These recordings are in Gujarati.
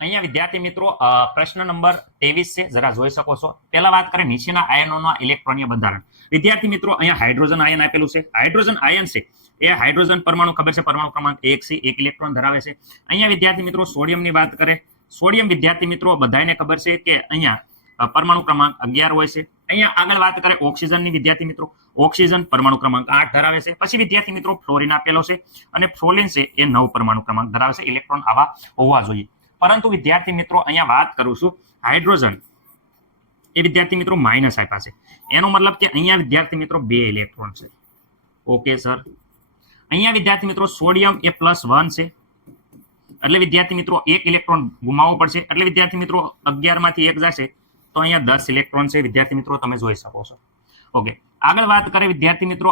અહીંયા વિદ્યાર્થી મિત્રો પ્રશ્ન નંબર 23 છે, જરા જોઈ શકો છો. પહેલા વાત કરીએ નીચેના આયનોના ઇલેક્ટ્રોનીય બંધારણ. વિદ્યાર્થી મિત્રો અહીંયા હાઇડ્રોજન આયન આપેલું છે. હાઇડ્રોજન આયન છે એ હાઇડ્રોજન પરમાણુ ખબર છે, પરમાણુ ક્રમાંક 1 છે, 1 ઇલેક્ટ્રોન ધરાવે છે. અહીંયા વિદ્યાર્થી મિત્રો સોડિયમની વાત કરે. સોડિયમ વિદ્યાર્થી મિત્રો બધાને ખબર છે કે અહીંયા પરમાણુ ક્રમાંક 11 હોય છે. અહીંયા આગળ વાત કરે ઓક્સિજનની વિદ્યાર્થી મિત્રો. ઓક્સિજન પરમાણુ ક્રમાંક 8 ધરાવે છે. પછી વિદ્યાર્થી મિત્રો ફ્લોરિન આપેલો છે અને ફ્લોરિન છે એ 9 પરમાણુ ક્રમાંક ધરાવે છે. ઇલેક્ટ્રોન આવા હોવા જોઈએ. પરંતુ વિદ્યાર્થી મિત્રો અહીંયા વાત કરું છું હાઇડ્રોજન એ વિદ્યાર્થી મિત્રો માઇનસ આપ્યા છે. એનો મતલબ કે અહીંયા વિદ્યાર્થી મિત્રો 2 ઇલેક્ટ્રોન છે. Okay sir. અહીંયા વિદ્યાર્થી મિત્રો સોડિયમ એ +1 છે, એટલે વિદ્યાર્થી મિત્રો 1 ઇલેક્ટ્રોન ગુમાવવો પડશે. એટલે વિદ્યાર્થી મિત્રો 11 માંથી 1 જશે તો અહીંયા 10 ઇલેક્ટ્રોન છે. વિદ્યાર્થી મિત્રો તમે જોઈ શકો છો. ઓકે, આગળ વાત કરે વિદ્યાર્થી મિત્રો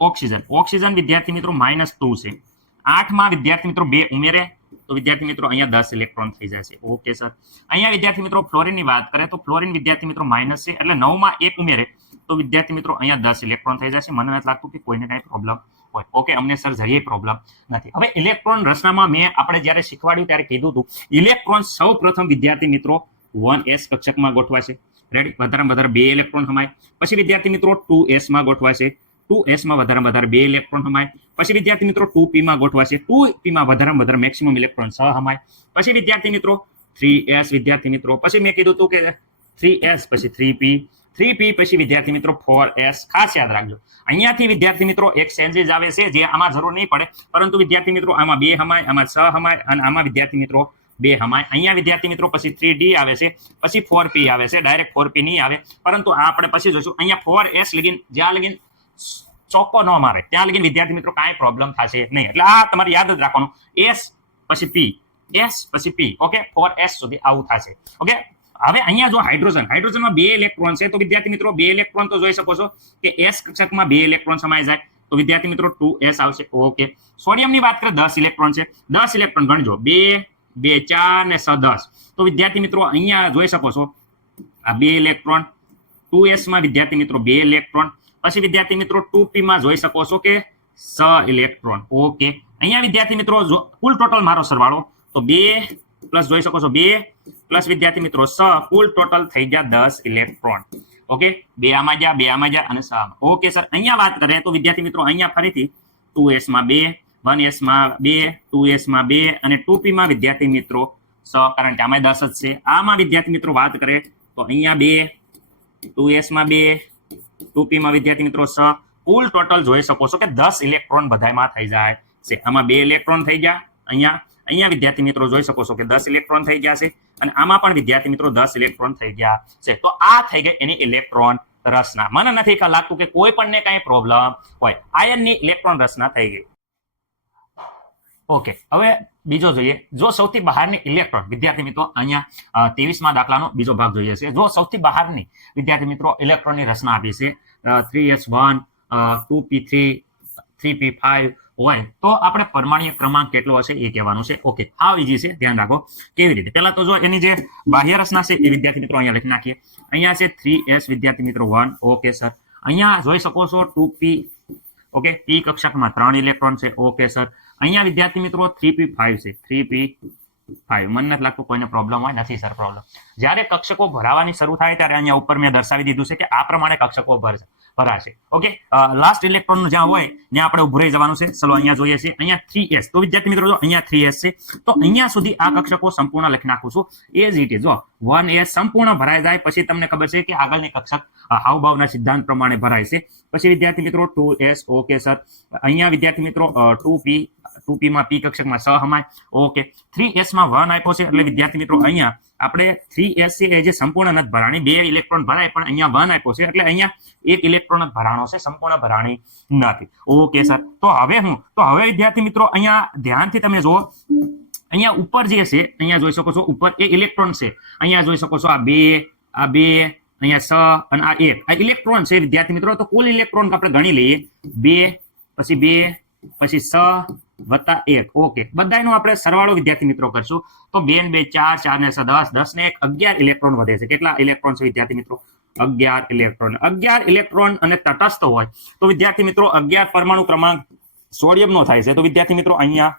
ઓક્સિજન. ઓક્સિજન વિદ્યાર્થી મિત્રો -2 છે. 8 માં વિદ્યાર્થી મિત્રો 2 ઉમેરે તો વિદ્યાર્થી મિત્રો અહીંયા 10 ઇલેક્ટ્રોન થઈ જશે. Okay sir. અહીંયા વિદ્યાર્થી મિત્રો ફ્લોરિનની વાત કરે તો ફ્લોરિન વિદ્યાર્થી મિત્રો માઇનસ છે, એટલે 9 માં 1 ઉમેરે તો વિદ્યાર્થી મિત્રો અહીંયા 10 ઇલેક્ટ્રોન થઈ જશે. મને નથી લાગતું કે કોઈને કાંઈ પ્રોબ્લેમ હોય. ઓકે, અમને સર જરીએ પ્રોબ્લેમ નથી. હવે ઇલેક્ટ્રોન રચનામાં મેં આપણે જ્યારે શીખવાડ્યું ત્યારે કીધું હતું ઇલેક્ટ્રોન સૌ પ્રથમ વિદ્યાર્થી મિત્રો 1s કક્ષકમાં ગોઠવાશે. રેડી? વધારેમાં વધારે 2 ઇલેક્ટ્રોન હમાય. પછી વિદ્યાર્થી મિત્રો 2s માં ગોઠવાશે. 2s માં વધારેમાં વધારે 2 ઇલેક્ટ્રોન હમાય. પછી વિદ્યાર્થી મિત્રો 2p માં ગોઠવાશે. 2p માં વધારેમાં વધારે મેક્સિમમ ઇલેક્ટ્રોન 6 હમાય. પછી વિદ્યાર્થી મિત્રો 3s વિદ્યાર્થી મિત્રો. પછી મેં કીધું હતું કે 3s પછી 3p, 3p પછી વિદ્યાર્થી મિત્રો 4s. ખાસ યાદ રાખજો. અહીંયાથી વિદ્યાર્થી મિત્રો એક ચેન્જીસ આવે છે જે આમાં જરૂર નહીં પડે, પરંતુ વિદ્યાર્થી મિત્રો આમાં 2 હમાય, આમાં 6 હમાય અને આમાં વિદ્યાર્થી મિત્રો 2 હમાય. અહીંયા વિદ્યાર્થી મિત્રો પછી 3d આવે છે, પછી 4p આવે છે. ડાયરેક્ટ 4p નહીં આવે, પરંતુ આ આપણે પછી જોઈશું. અહીંયા 4s લગીન જ્યાં લગીન ચોક્કો ન મારે ત્યાં લગીન વિદ્યાર્થી મિત્રો કાંઈ પ્રોબ્લેમ થશે નહીં. એટલે આ તમારે યાદ જ રાખવાનું. s પછી p, s પછી p. ઓકે, 4s સુધી આવું થશે. ઓકે, હવે અહીંયા જો હાઇડ્રોજનમાં 2 ઇલેક્ટ્રોન છે તો વિદ્યાર્થી મિત્રો 2 ઇલેક્ટ્રોન તો જોઈ શકો છો કે s કક્ષકમાં 2 ઇલેક્ટ્રોન સમાઈ જાય તો વિદ્યાર્થી મિત્રો 2s આવશે. ઓકે, સોડિયમની વાત કરીએ 10 ઇલેક્ટ્રોન છે. 10 ઇલેક્ટ્રોન ગણજો, 2 2 4 ને 6 10. તો વિદ્યાર્થી મિત્રો અહીંયા જોઈ શકો છો આ 2 ઇલેક્ટ્રોન. 2s માં વિદ્યાર્થી મિત્રો 2 ઇલેક્ટ્રોન. પછી વિદ્યાર્થી મિત્રો 2p માં જોઈ શકો છો કે 6 ઇલેક્ટ્રોન. ઓકે, અહીંયા વિદ્યાર્થી મિત્રો કુલ ટોટલ મારો સરવાળો તો 2 પ્લસ જોઈ શકો છો 2 પ્લસ વિદ્યાર્થી મિત્રો 6, કુલ ટોટલ થઈ ગયા 10 ઇલેક્ટ્રોન. ઓકે, 2 આમાં ગયા, 2 આમાં ગયા અને 6 આમાં. Okay sir. અહીંયા વાત કરીએ તો વિદ્યાર્થી મિત્રો અહીંયા ફરીથી 2s માં 2, 1s માં 2, 2s માં 2 અને 2p માં વિદ્યાર્થી મિત્રો 6, કારણ કે આમાં 10 જ છે. આમાં વિદ્યાર્થી મિત્રો વાત કરીએ તો અહીંયા 2, 2s માં 2, 2p માં વિદ્યાર્થી મિત્રો 6, કુલ ટોટલ જોઈ શકો છો કે 10 ઇલેક્ટ્રોન બધામાં થઈ જાય છે. આમાં 2 ઇલેક્ટ્રોન થઈ ગયા. અહીંયા વિદ્યાર્થી મિત્રો જોઈ શકો છો કે 10 ઇલેક્ટ્રોન થઈ ગયા છે અને આમાં પણ વિદ્યાર્થી મિત્રો 10 ઇલેક્ટ્રોન થઈ ગયા છે. તો આ થઈ ગઈ એની ઇલેક્ટ્રોન રચના. મને નથી લાગતું કે કોઈ પણ ને કઈ પ્રોબ્લેમ હોય. આયનની ઇલેક્ટ્રોન રચના થઈ ગઈ. ઓકે, હવે બીજો જોઈએ. જો સૌથી બહારની ઇલેક્ટ્રોન વિદ્યાર્થી મિત્રો અહીંયા 23માં દાખલાનો બીજો ભાગ જોઈએ છે. જો સૌથી બહારની વિદ્યાર્થી મિત્રો ઇલેક્ટ્રોનની રચના આપી છે 3s1, 2p3, 3p5 હોય તો આપણે પરમાણ્વીય ક્રમાંક કેટલો હશે એ કહેવાનું છે. ઓકે, આ ઈઝી છે, ધ્યાન રાખો. કેવી રીતે? પહેલા તો જો એની જે બાહ્ય રચના છે એ વિદ્યાર્થી મિત્રો અહીંયા લખી નાખીએ. અહીંયા છે 3s વિદ્યાર્થી મિત્રો 1. Okay sir. અહીંયા જોઈ શકો છો 2p. ઓકે, p કક્ષકમાં 3 ઇલેક્ટ્રોન છે. Okay sir. અહીંયા વિદ્યાર્થી મિત્રો 3p5 છે. 3p5 મને નથી લાગતું કોઈને પ્રોબ્લેમ હોય. નથી સર પ્રોબ્લેમ. જ્યારે કક્ષકો ભરાવાની શરૂ થાય ત્યારે અહીંયા ઉપર મેં દર્શાવી દીધું છે કે આ પ્રમાણે કક્ષકો ભરાશે. ઓકે, લાસ્ટ ઇલેક્ટ્રોન જ્યાં હોય ત્યાં આપણે ઉભું રહી જવાનું છે. ચલો અહીંયા જોઈએ છે અહીંયા 3s. તો વિદ્યાર્થી મિત્રો જો અહીંયા 3s છે તો અહીંયા સુધી આ કક્ષકો સંપૂર્ણ લખી નાખું છું. એ જ રીતે જો 1s સંપૂર્ણ ભરાઈ જાય પછી તમને ખબર છે કે આગળની કક્ષક હાવભાવના સિદ્ધાંત પ્રમાણે ભરાય છે. પછી વિદ્યાર્થી મિત્રો 2s. Okay sir. અહીંયા વિદ્યાર્થી મિત્રો 2p માં p કક્ષકમાં 6 હમાય. ઓકે, 3s માં 1 આપ્યો છે એટલે વિદ્યાર્થી મિત્રો અહીંયા આપણે 3s છે એ જે સંપૂર્ણ નથી ભરાણી, 2 ઇલેક્ટ્રોન ભરાય પણ અહીંયા 1 આપ્યો છે એટલે અહીંયા 1 ઇલેક્ટ્રોન જ ભરાણો છે, સંપૂર્ણ ભરાણી નથી. Okay sir. તો હવે વિદ્યાર્થી મિત્રો અહીંયા ધ્યાનથી તમે જુઓ. અહીંયા ઉપર જે છે અહીંયા જોઈ શકો છો ઉપર એ ઇલેક્ટ્રોન છે. અહીંયા જોઈ શકો છો આ 2, આ 2, અહીંયા 6 અને આ 1. આ ઇલેક્ટ્રોન છે વિદ્યાર્થી મિત્રો. તો કુલ ઇલેક્ટ્રોન આપણે ગણી લઈએ 2 પછી 2 પછી 6 વત્તા 1. ઓકે, બધાનો આપણે સરવાળો વિદ્યાર્થી મિત્રો કરશું તો 2 ને 2 4, 4 ને 6 10, 10 ને 1 11 ઇલેક્ટ્રોન વધે છે. કેટલા ઇલેક્ટ્રોન છે વિદ્યાર્થી મિત્રો? 11 ઇલેક્ટ્રોન. 11 ઇલેક્ટ્રોન અને તટસ્થ હોય તો વિદ્યાર્થી મિત્રો 11 પરમાણુ ક્રમાંક સોડિયમનો થાય છે. તો વિદ્યાર્થી મિત્રો અહીંયા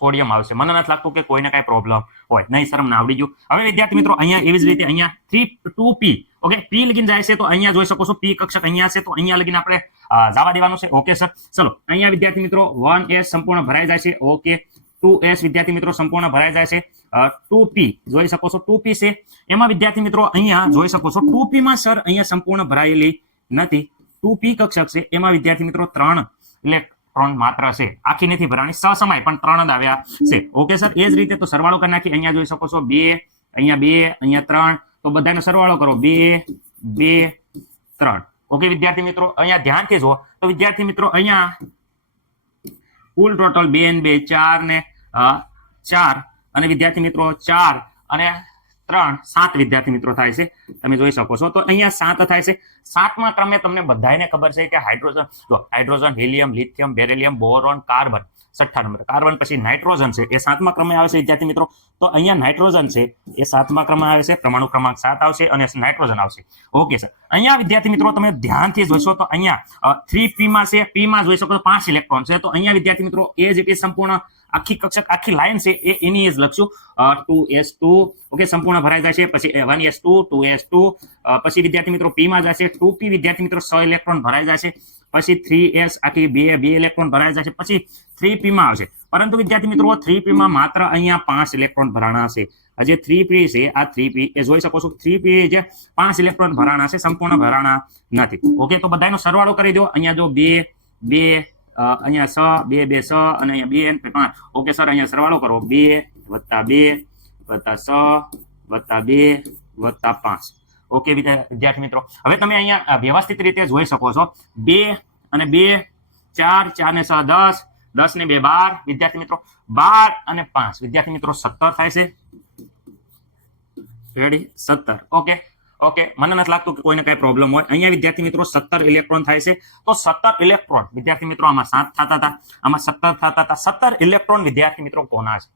સોડિયમ આવશે. મને નથી લાગતું કે કોઈને કાંઈ પ્રોબ્લેમ હોય. નહીં સર, અમને આવડી ગયું. હવે વિદ્યાર્થી મિત્રો અહીંયા એવી જ રીતે અહીંયા 2p, ઓકે, p લગીન જાય છે તો અહીંયા જોઈ શકો છો p કક્ષક અહીંયા છે તો અહીંયા લગીન આપણે જવા દેવાનું છે. ઓકે સર, ચલો અહીંયા વિદ્યાર્થી મિત્રો 1s સંપૂર્ણ ભરાઈ જાય છે. ઓકે, 2s વિદ્યાર્થી મિત્રો સંપૂર્ણ ભરાઈ જાય છે. 2p જોઈ શકો છો 2p છે. એમાં વિદ્યાર્થી મિત્રો અહીંયા જોઈ શકો છો 2p માં સર અહીંયા સંપૂર્ણ ભરાયેલી નથી. 2p કક્ષક છે એમાં વિદ્યાર્થી મિત્રો 3 ઇલેક્ટ્રોન માત્ર છે, આખી નથી ભરાણી, સસમય પણ 3 જ આવ્યા છે. ઓકે સર, એ જ રીતે તો સરવાળો કરી નાખી. અહીંયા જોઈ શકો છો 2, અહીંયા 2, અહીંયા 3, તો બધાનો સરવાળો કરો 2, 2, 3. ઓકે વિદ્યાર્થી મિત્રો, અહીંયા ધ્યાનથી જુઓ તો વિદ્યાર્થી મિત્રો અહીંયા કુલ ટોટલ 2 ને 2 4 ને 4 અને વિદ્યાર્થી મિત્રો 4 અને 3 7 વિદ્યાર્થી મિત્રો થાય છે. તમે જોઈ શકો છો તો અહીંયા 7 થાય છે. 7મા ક્રમે તમને બધાને ખબર છે કે હાઇડ્રોજન, જો hydrogen, helium, lithium, beryllium, boron, carbon 6ઠ્ઠા નંબર, કાર્બન પછી નાઇટ્રોજન છે એ 7મા ક્રમે આવે છે વિદ્યાર્થી મિત્રો. તો અહીંયા નાઇટ્રોજન છે એ 7મા ક્રમે આવે છે, પરમાણુ ક્રમાંક 7 આવશે અને નાઇટ્રોજન આવશે. ઓકે સર, અહીંયા વિદ્યાર્થી મિત્રો તમે ધ્યાનથી જોશો તો અહીંયા 3p માં છે, p માં જોઈ શકો તો 5 ઇલેક્ટ્રોન છે. તો અહીંયા વિદ્યાર્થી મિત્રો એ જ સંપૂર્ણ આખી કક્ષક આખી લાઈન છે એ એની જ લખશું 2s2. ઓકે, સંપૂર્ણ ભરાઈ જાય છે. પછી 1s2, 2s2, પછી વિદ્યાર્થી મિત્રો p માં જશે 2p વિદ્યાર્થી મિત્રો 6 ઇલેક્ટ્રોન ભરાઈ જાય છે. પછી 3s આખી 2 ઇલેક્ટ્રોન ભરાઈ જાય છે. પછી 3p માં આવશે, પરંતુ વિદ્યાર્થી મિત્રો 3p માં માત્ર અહીંયા 5 ઇલેક્ટ્રોન ભરાણા છે. જે 3p છે આ 3p એ જોઈ શકો છો 3p જે 5 ઇલેક્ટ્રોન ભરાણા છે, સંપૂર્ણ ભરાણા નથી. ઓકે, તો બધાનો સરવાળો કરી દો. અહીંયા જો 2, 2, અહીંયા 6, 2, 2, 6 અને અહીંયા 2 5. ઓકે સર, અહીંયા સરવાળો કરો 2 + 2 + 6 + 2 + 5. ઓકે વિદ્યાર્થી મિત્રો, હવે તમે અહીંયા વ્યવસ્થિત રીતે જોઈ શકો છો 2 અને 2 4, 4 ને 6 10, 10 ને 2 12 વિદ્યાર્થી મિત્રો, 12 અને 5 વિદ્યાર્થી મિત્રો 17 થાય છે. રેડી, 17. ઓકે, ઓકે, મને નથી લાગતું કે કોઈને કઈ પ્રોબ્લેમ હોય. અહીંયા વિદ્યાર્થી મિત્રો 17 ઇલેક્ટ્રોન થાય છે. તો 17 ઇલેક્ટ્રોન વિદ્યાર્થી મિત્રો આમાં 7 થતા હતા, આમાં 17 થતા હતા. 17 ઇલેક્ટ્રોન વિદ્યાર્થી મિત્રો કોના છે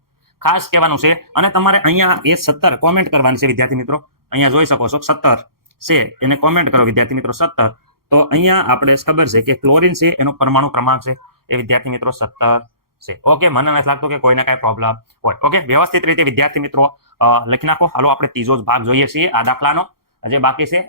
ખાસ કહેવાનું છે. અને તમારે અહીંયા એ 17 કોમેન્ટ કરવાની છે વિદ્યાર્થી મિત્રો. અહીંયા જોઈ શકો છો 17 છે એને કોમેન્ટ કરો વિદ્યાર્થી મિત્રો 17. તો અહીંયા આપણે ખબર છે કે ક્લોરીન છે એનો પરમાણુ ક્રમાંક છે એ વિદ્યાર્થી મિત્રો 17 છે. ઓકે, મને નથી લાગતું કે કોઈને કઈ પ્રોબ્લેમ હોય. ઓકે, વ્યવસ્થિત રીતે વિદ્યાર્થી મિત્રો લખી નાખો. હાલો આપણે ત્રીજો જ ભાગ જોઈએ છીએ આ દાખલાનો જે બાકી છે.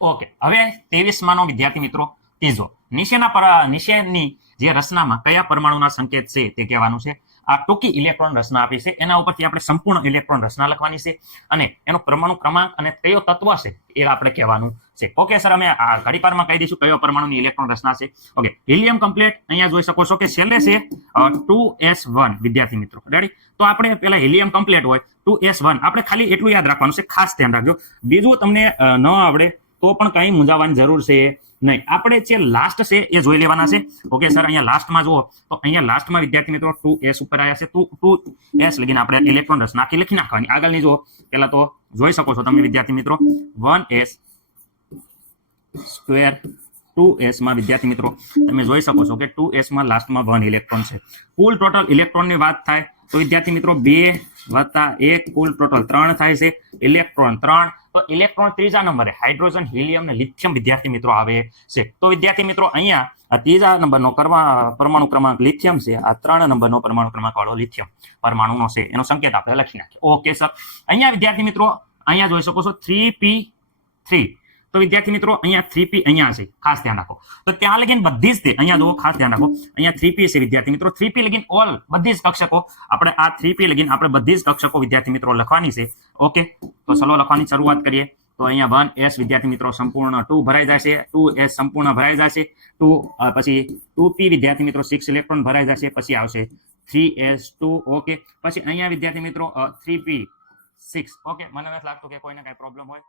ઓકે, હવે 23માનો વિદ્યાર્થી મિત્રો ત્રીજો, નીચેની જે રચનામાં કયા પરમાણુના સંકેત છે તે કહેવાનું છે. આ ટૂંકી ઇલેક્ટ્રોન રચના આપી છે, એના ઉપરથી આપણે સંપૂર્ણ ઇલેક્ટ્રોન રચના લખવાની છે અને એનો પરમાણુ ક્રમાંક અને કયો તત્વ છે એ આપણે કહેવાનું છે. ઓકે સર, અમે આ ઘડીપારમાં કહી દઈશું કયો પરમાણુની ઇલેક્ટ્રોન રચના છે. Okay, helium complete. અહીંયા જોઈ શકો છો કે છેલ્લે છે 2s1 વિદ્યાર્થી મિત્રો. રેડી, તો આપણે પેલા હિલિયમ કમ્પ્લીટ હોય 2s1 આપણે ખાલી એટલું યાદ રાખવાનું છે, ખાસ ધ્યાન રાખજો. બીજું તમને ન આવડે તો પણ કઈ મૂંઝાવાની જરૂર છે નહીં. આપણે જે લાસ્ટ છે એ જોઈ લેવાના છે. ઓકે સર, અહીંયા લાસ્ટમાં જુઓ તો અહીંયા લાસ્ટમાં વિદ્યાર્થી મિત્રો 2s ઉપર આવ્યા છે. 2s લગીને આપણે ઇલેક્ટ્રોન રચના લખી નાખવાની. આગળની જુઓ, પહેલા તો જોઈ શકો છો તમે વિદ્યાર્થી મિત્રો 1s સ્ક્વેર 2s માં વિદ્યાર્થી મિત્રો તમે જોઈ શકો છો કે 2s માં લાસ્ટમાં 1 ઇલેક્ટ્રોન છે. કુલ ટોટલ ઇલેક્ટ્રોનની વાત થાય તો વિદ્યાર્થી મિત્રો 2 + 1 કુલ ટોટલ 3 થાય છે. ઇલેક્ટ્રોન 3. તો ઇલેક્ટ્રોન ત્રીજા નંબરે હાઇડ્રોજન, હિલિયમ ને લિથિયમ વિદ્યાર્થી મિત્રો આવે છે. તો વિદ્યાર્થી મિત્રો અહીંયા આ ત્રીજા નંબરનો પરમાણુ ક્રમાંક લિથિયમ છે. આ 3 નંબરનો પરમાણુ ક્રમાંક વાળો લિથિયમ પરમાણુનો છે, એનો સંકેત આપણે લખી નાખીએ. ઓકે સર, અહીંયા વિદ્યાર્થી મિત્રો અહીંયા જોઈ શકો છો 3p3. તો વિદ્યાર્થી મિત્રો અહીંયા 3p અહીંયા છે, ખાસ ધ્યાન રાખો. તો ત્યાં લગીન બધી જ તે અહીંયા જો ખાસ ધ્યાન રાખો, અહીંયા 3p છે વિદ્યાર્થી મિત્રો. 3p લગીન ઓલ બધી જ કક્ષકો આપણે આ 3p લગીન આપણે બધી જ કક્ષકો વિદ્યાર્થી મિત્રો લખવાની છે. ઓકે, તો ચલો લખવાની શરૂઆત કરીએ. તો અહીંયા 1s વિદ્યાર્થી મિત્રો સંપૂર્ણ 2 ભરાઈ જશે, 2s સંપૂર્ણ ભરાઈ જશે, 2 પછી 2p વિદ્યાર્થી મિત્રો 6 ઇલેક્ટ્રોન ભરાઈ જશે. પછી આવશે 3s2. ઓકે, પછી અહીંયા વિદ્યાર્થી મિત્રો 3p6. ઓકે, મને નથી લાગતું કે કોઈને કઈ પ્રોબ્લેમ હોય.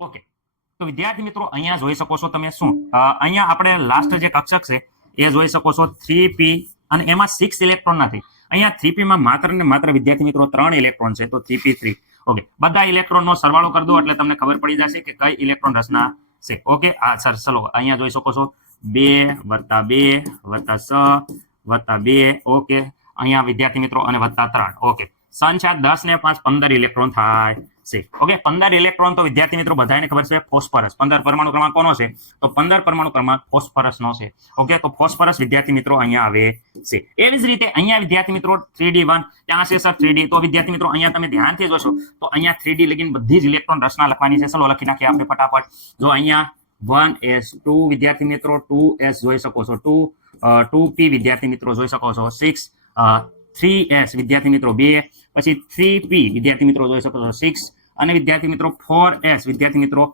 ઓકે, તો વિદ્યાર્થી મિત્રો અહીંયા જોઈ શકો છો તમે શું અહીંયા આપણે લાસ્ટ જે કક્ષક છે એ જોઈ શકો છો 3p અને એમાં 6 ઇલેક્ટ્રોન નથી. અહીંયા 3p માં માત્ર ને માત્ર વિદ્યાર્થી મિત્રો 3 ઇલેક્ટ્રોન છે. તો 3p3. ઓકે, બધા ઇલેક્ટ્રોનનો સરવાળો કરી દો એટલે તમને ખબર પડી જશે કે કઈ ઇલેક્ટ્રોન રચના છે. ઓકે, આ સર ચલો અહીંયા જોઈ શકો છો 2 + 2 + 6 + 2. ઓકે, અહીંયા વિદ્યાર્થી મિત્રો અને +3. ઓકે, સન છે 10 ને 5 15 ઇલેક્ટ્રોન થાય છે. ઓકે, 15 ઇલેક્ટ્રોન તો વિદ્યાર્થી મિત્રો બધાને ખબર છે ફોસ્ફરસ. 15 પરમાણુ ક્રમાંક કોનો છે? તો 15 પરમાણુ ક્રમાંક ફોસ્ફરસનો છે. ઓકે, તો ફોસ્ફરસ વિદ્યાર્થી મિત્રો અહીંયા આવે છે. એવી જ રીતે અહીંયા વિદ્યાર્થી મિત્રો 3D1 ત્યાં છે સર 3D. તો વિદ્યાર્થી મિત્રો અહીંયા તમે ધ્યાનથી જોશો તો અહીંયા 3D લગીન બધી જ ઇલેક્ટ્રોન રચના લખવાની છે. ચલો લખી નાખીએ આપણે ફટાફટ. જો અહીંયા 1s2 વિદ્યાર્થી મિત્રો 2s જોઈ શકો છો, 2p વિદ્યાર્થી મિત્રો જોઈ શકો છો, 6 3s વિદ્યાર્થી મિત્રો 2, પછી 3p વિદ્યાર્થી મિત્રો જોઈ શકો છો 6, અને વિદ્યાર્થી મિત્રો 4s વિદ્યાર્થી મિત્રો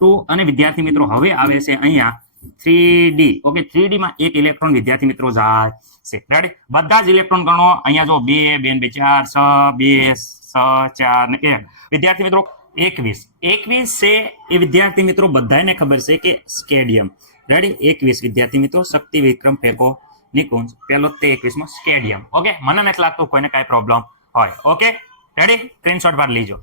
2, અને વિદ્યાર્થી મિત્રો હવે આવે છે અહીંયા 3d. ઓકે, 3d માં એક ઇલેક્ટ્રોન વિદ્યાર્થી મિત્રો જાય છે. રેડી? બધા જ ઇલેક્ટ્રોન ગણો. અહીંયા જો 2 2 2 4 6 2 6 4 ને 1 વિદ્યાર્થી મિત્રો 21 છે એ વિદ્યાર્થી મિત્રો બધાને ખબર છે કે સ્કેડિયમ. રેડી? 21 વિદ્યાર્થી મિત્રો શક્તિ વિક્રમ ફેંકો નિકુંજ પેલો તે 21 માં સ્કેડિયમ. ઓકે, મને નથી લાગતું કોઈને કાંઈ પ્રોબ્લેમ હોય. Okay, ready? સ્ક્રીનશોટ બાર લીજો.